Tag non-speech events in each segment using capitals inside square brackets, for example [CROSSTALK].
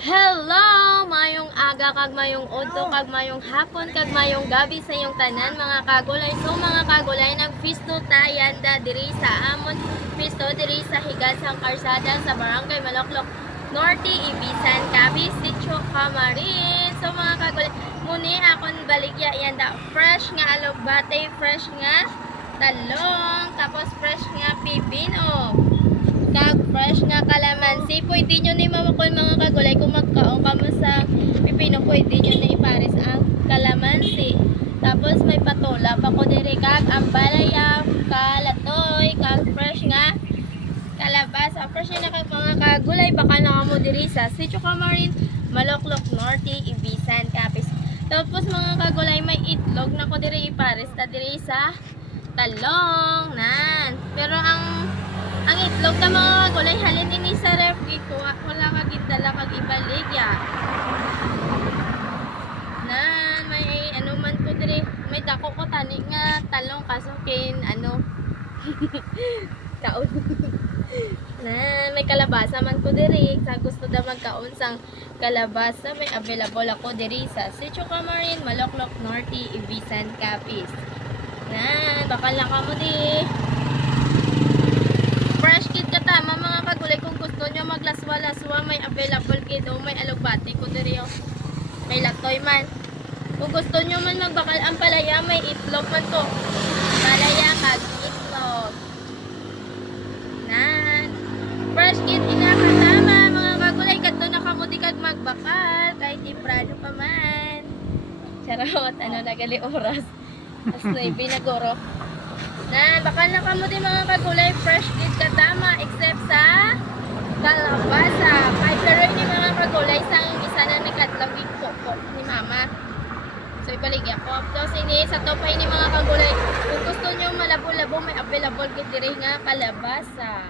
Hello! Mayong aga kag mayong udto kag mayong hapon kag mayong gabi sa iyong tanan mga kagulay. So mga kagulay nagpisto tayan da diri sa amon pisto diri sa higas sang karsada sa Barangay Maloklok Norte Ibisan Cavite Sitio Camarin. So mga kagulay muni akon baligya yan da fresh nga alugbate, fresh nga talong, tapos fresh nga pipino kag fresh nga kalamansi. Pwede nyo ni mamakol mga kagulay kung magkaon ka mo sa pipino, pwede nyo na ipares ang kalamansi. Tapos may patula pa ko diri kag ang balaya, kalatoy, kag fresh nga Fresh na kag mga kagulay baka na mo diri sa Sitio Camarin, Maloklok Norte, Ibisan, Capiz. Tapos mga kagulay may itlog na ko diri ipares ta diri sa talong nan. Pero ang ang itlog na mga gulay halin ini sa ref ko wala ka gidala kag ibalik ya. Na may ano man ko dire may dako ko tani nga talong kaso ano [LAUGHS] kaon. Na may kalabasa man ko diri. Sa gusto da magkaon sang kalabasa may available ako diri sa Sitio Camarin, Maloklok Norte, Ibisan, Capiz. Na bakal na ka di. Fresh kid ka tama mga kagulay. Kung gusto nyo maglaswa-laswa may available kid o may alugbati ko diri oh. may latoy man. Kung gusto nyo man magbakal ang palaya may itlog man to. Palaya kag itlog nan fresh kid inakatama mga kagulay kadto na kamo di magbakal kahit imprano pa man charot ano nagali oras as [LAUGHS] na ibinagoro na, baka na kamo mga kagulay, fresh kid katama, except sa kalabasa. Kay pero ni mga kagulay, sang isa na nakatlawig po po ni mama. So, ibaligya ko. Tapos, ini sa topay ni mga kagulay, kung gusto nyo malabo-labo, may available kid diri nga kalabasa.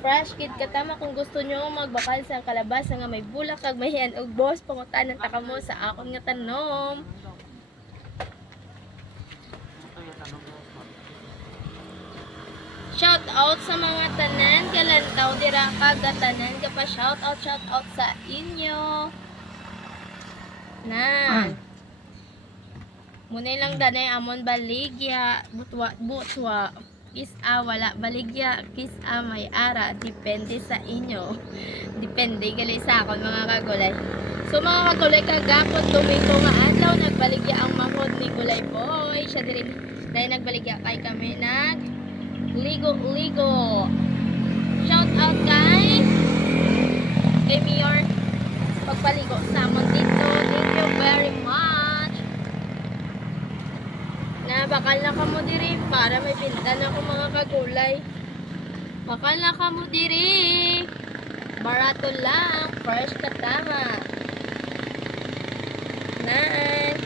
Fresh kid katama kung gusto nyo magbakal sa kalabasa nga may bulak kag may yan og boss pangutan ta kamo sa akon nga tanom. Shout out sa mga tanan galantaw dira kaga tanan ka pa shout out shout out sa inyo. Na. Muna lang danay amon baligya butwa butwa kis a wala baligya kis a may ara depende sa inyo. Depende gali sa akon mga kagulay. So mga kagulay kagakot tumiko nga adlaw nagbaligya ang mahod ni Gulay Boy. Siya diri dahil nagbaligya kay kami nag Ligo Ligo. Shout out kay kay Mayor pagpaligo sa amon dito. Thank you very much. Na bakal na kamo diri para may pinta na ako mga kagulay. Bakal na kamo diri. Barato lang, fresh katama. Nan.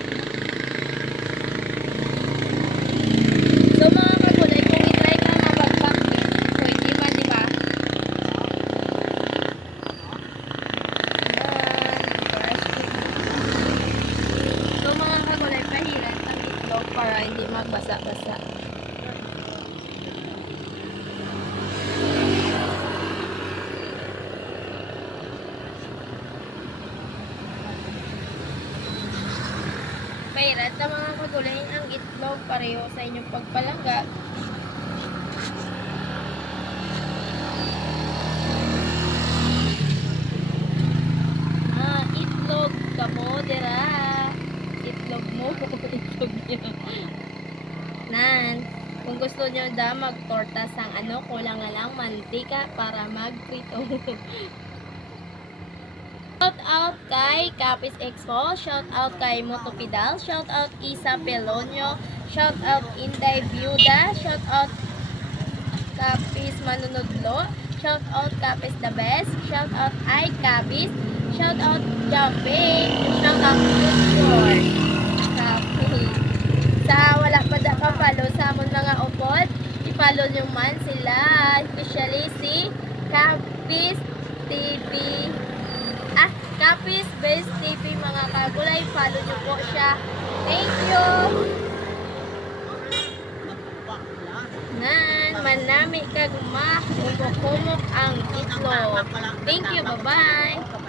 So mga kagulay, kung itry ka nga mag-package, pwede man, di ba? Yan, fresh So mga kagulay, pahiran ang itlog para hindi magbasa-basa. Pahiran sa mga kagulay ang itlog pareho sa inyong pagpalangga. Ah, itlog kamo dira. Itlog mo, itlog niyo. [LAUGHS] Nan, kung gusto nyo da magtorta sang ano, kulang na lang mantika para magprito. [LAUGHS] Shout out kay Capis Expo, shout out kay Motopidal, shout out Isa Pelonio, shout out Inday Viuda, shout out Capis Manunodlo, shout out Capis the Best, shout out I Capis, shout out Jabe, shout out Junior. Capis. Sa wala pa da ka follow sa amon mga upod, i-follow nyo man sila, especially si Capis TV Ah, Capis Best TV mga kagulay. Follow nyo po siya. Thank you! Nan, manami kag kumok ang itlog. Thank you, bye-bye.